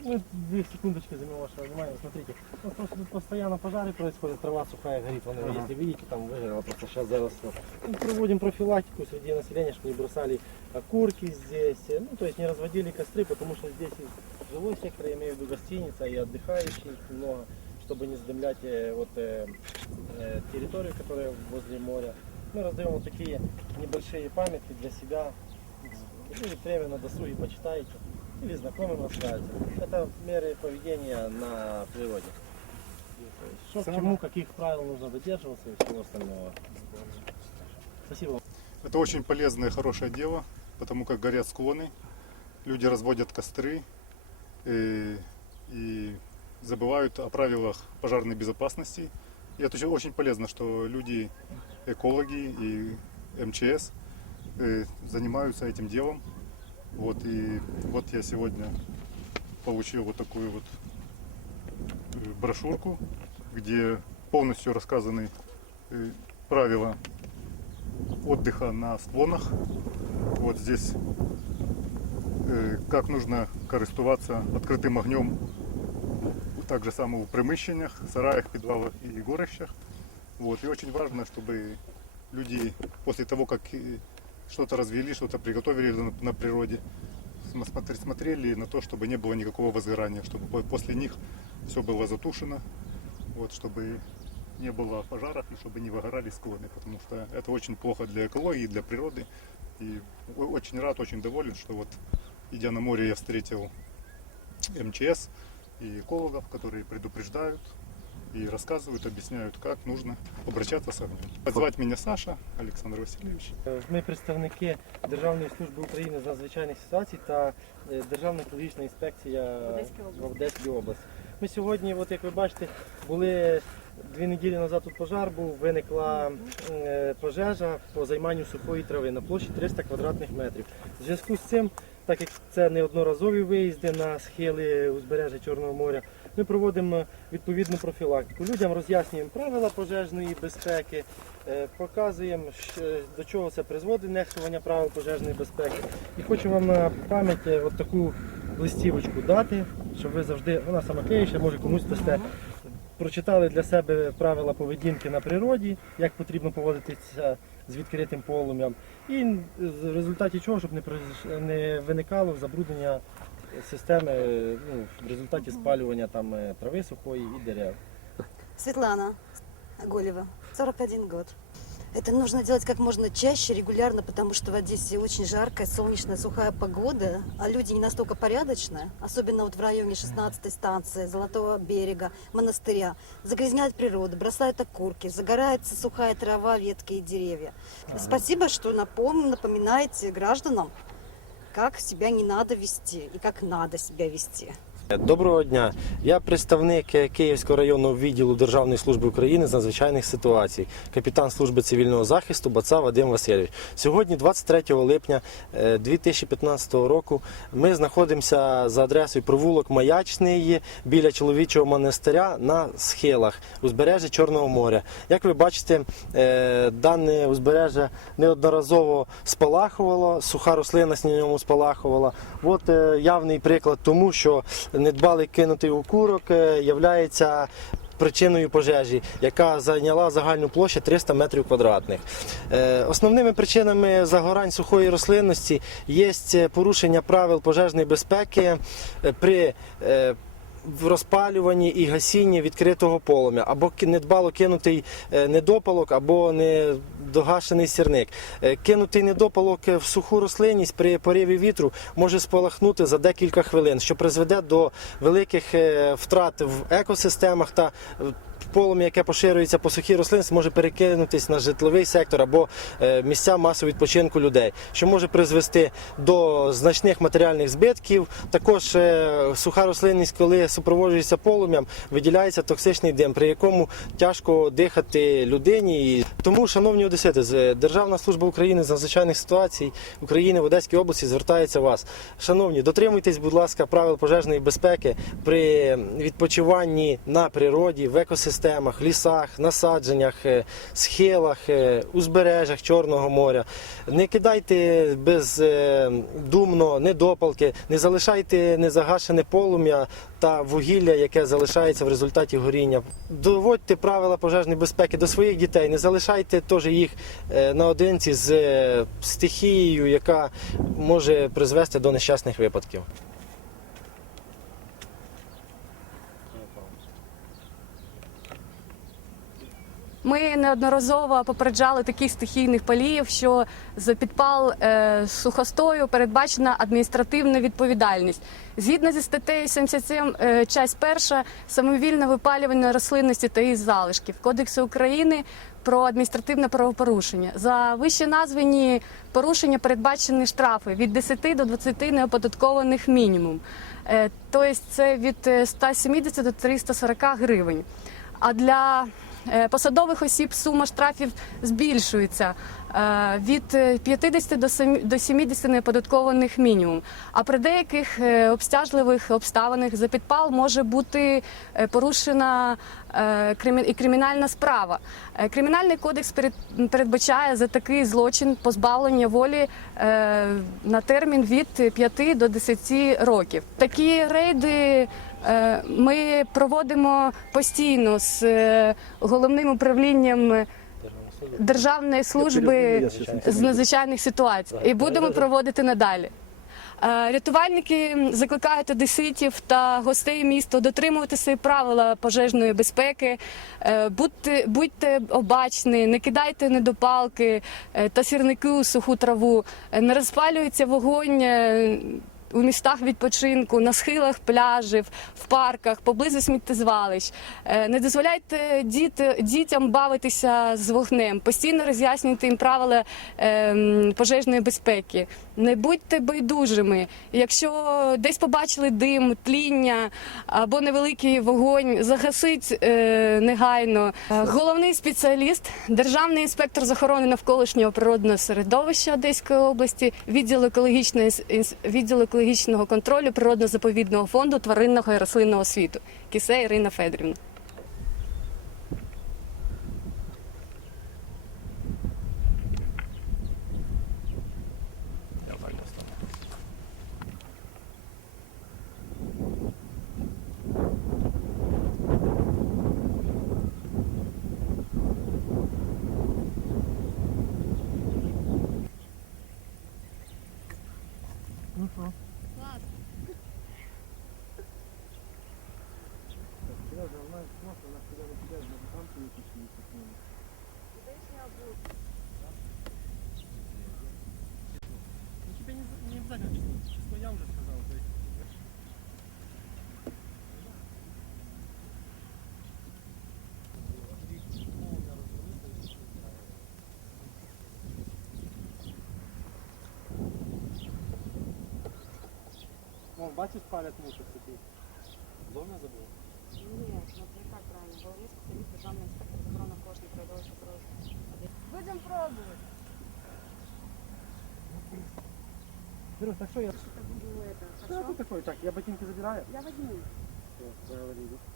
Ну, две секундочки займем ваше внимание. Смотрите, у нас просто тут постоянно пожары происходят, трава сухая горит. Вон, Ага. если видите, там выгорело, просто сейчас заросло. Мы проводим профилактику среди населения, чтобы не бросали окурки здесь. э, Ну, то есть не разводили костры, потому что здесь и жилой сектор, я имею в виду гостиница, и отдыхающих много, чтобы не задымлять э, вот, э, э, территорию, которая возле моря. Мы раздаем вот такие небольшие памятки для себя. Или время на досуге почитайте Или знакомым расскажете. Это меры поведения на природе. Что к чему, каких правил нужно додерживаться и всего остального. Спасибо. Это очень полезное, хорошее дело, потому как горят склоны, люди разводят костры э, и забывают о правилах пожарной безопасности. И это очень- очень полезно, что люди, экологи и МЧС э, занимаются этим делом. Вот, и вот я сегодня получил вот такую вот э, брошюрку, где полностью рассказаны э, правила отдыха на склонах. Вот здесь е, как нужно користуватися відкритим огнем так же само в приміщеннях, сараях, підвалах и горищах. Вот. И очень важно, чтобы люди после того, как э, что-то развели, что-то приготовили на, природе, смотрели на то, чтобы не было никакого возгорания, чтобы по- после них все было затушено, вот, чтобы не было пожаров и чтобы не выгорали склоны, потому что это очень плохо для экологии, для природы. И очень рад, очень доволен, что вот идя на море я встретил МЧС и экологов, которые предупреждают и рассказывают, объясняют, как нужно обращаться с огнем. Звать меня Саша Александр Васильевич. Е, Ми представники Державної служби України з надзвичайних ситуацій та е, Державна екологічна інспекція області. в Одеській області. Ми сьогодні, от як ви бачите, були дві неділі назад тут пожар був, виникла е, пожежа по займанню сухої трави на площі 300 квадратних метрів. В зв'язку з цим, так як це неодноразові виїзди на схили узбережжя Чорного моря, ми проводимо відповідну профілактику. Людям роз'яснюємо правила пожежної безпеки, е, показуємо, до чого це призводить нехтування правил пожежної безпеки. І хочу вам на пам'ять е, от таку листівочку дати, щоб ви завжди, вона сама клеїша, може комусь дасте. Прочитали для себе правила поведінки на природі, як потрібно поводитися з відкритим полум'ям, і в результаті чого, щоб не виникало забруднення системи е, ну, в результаті спалювання там е, трави сухої і дерев. Светлана Голева, 41 год. Это нужно делать как можно чаще, регулярно, потому что в Одессе очень жаркая, солнечная, сухая погода, а люди не настолько порядочные, особенно вот в районе 16-й станции, Золотого берега, монастыря. Загрязняют природу, бросают окурки, загорается сухая трава, ветки и деревья. Спасибо, что напом- напоминаете гражданам, как себя не надо вести и как надо себя вести. Доброго дня. Я представник е, Київського районного відділу Державної служби України з надзвичайних ситуацій, капітан служби цивільного захисту Баца Вадим Васильович. Сьогодні, 23 липня е, 2015 року, ми знаходимося за адресою провулок Маячний біля чоловічого монастиря на схилах узбережжя Чорного моря. Як ви бачите, е, дане узбережжя неодноразово спалахувало, суха рослинність на ньому спалахувала. От е, явний приклад тому, що недбалий кинутий окурок є являється причиною пожежі, яка зайняла загальну площу 300 метрів квадратних. Е, Основними причинами загорань сухої рослинності є порушення правил пожежної безпеки е, при е, в розпалюванні і гасінні відкритого полум'я, або недбало кинутий е, недопалок, або недогашений сірник. Е, Кинутий недопалок в суху рослинність при пориві вітру може спалахнути за декілька хвилин, що призведе до великих е, втрат в екосистемах та е, полум'я, яке поширюється по сухій рослинності, може перекинутись на житловий сектор або е, місця масового відпочинку людей, що може призвести до значних матеріальних збитків. Також е, суха рослинність, коли супроводжується полум'ям, виділяється токсичний дим, при якому тяжко дихати людині. Тому, шановні одесити, Державна служба України з надзвичайних ситуацій України в Одеській області звертається вас. Шановні, дотримуйтесь, будь ласка, правил пожежної безпеки при відпочиванні на природі, в екосистемі. Екосистемах, лісах, насадженнях, е, схилах, е, узбережжях Чорного моря. Не кидайте бездумно недопалки, не залишайте незагашене полум'я та вугілля, яке залишається в результаті горіння. Доводьте правила пожежної безпеки до своїх дітей, не залишайте теж їх е, наодинці з е, стихією, яка може призвести до нещасних випадків. Ми неодноразово попереджали таких стихійних паліїв, що за підпал е, сухостою передбачена адміністративна відповідальність. Згідно зі статтею 77, е, часть перша, самовільне випалювання рослинності та її залишків Кодексу України про адміністративне правопорушення. За вище названі порушення передбачені штрафи від 10 до 20 неоподаткованих мінімум. Е, тобто це від е, 170 до 340 гривень. А для е, посадових осіб сума штрафів збільшується е, від е, 50 до сем- до 70 неоподаткованих мінімум. А при деяких е, обстяжливих обставинах за підпал може бути е, порушена е, і кримінальна справа. Е, Кримінальний кодекс перед- передбачає за такий злочин позбавлення волі е, на термін від 5 до 10 років. Такі рейди е, ми проводимо постійно з е, головним управлінням Державної служби з надзвичайних ситуацій і будемо проводити надалі. Е, Рятувальники закликають одеситів та гостей міста дотримуватися правила пожежної безпеки, Е, будьте, будьте обачні, не кидайте недопалки е, та сірники у суху траву, Е, не розпалюється вогонь. У містах відпочинку, на схилах пляжів, в парках, поблизу сміттєзвалищ. Е, Не дозволяйте дітям бавитися з вогнем, постійно роз'яснюйте їм правила ем, пожежної безпеки. Не будьте байдужими. Якщо десь побачили дим, тління або невеликий вогонь, загасить е, негайно. Е, Головний спеціаліст, державний інспектор з охорони навколишнього природного середовища Одеської області, відділ екологічної відділ екологічного контролю природно-заповідного фонду тваринного і рослинного світу. Кісе Ірина Федорівна. Тебе не, не обязательно число. Число я уже сказал. то есть. О, бачиш, палять мусор такий. Зовно забула? Ні, ну не так правильно. Головний спеціаліст державний інспектор з охорони кожного середовища Будемо пробувати. Сереж, так що я? Що буду это? Что ты такой? Так, я ботинки забираю. Я возьму. Все, договорились.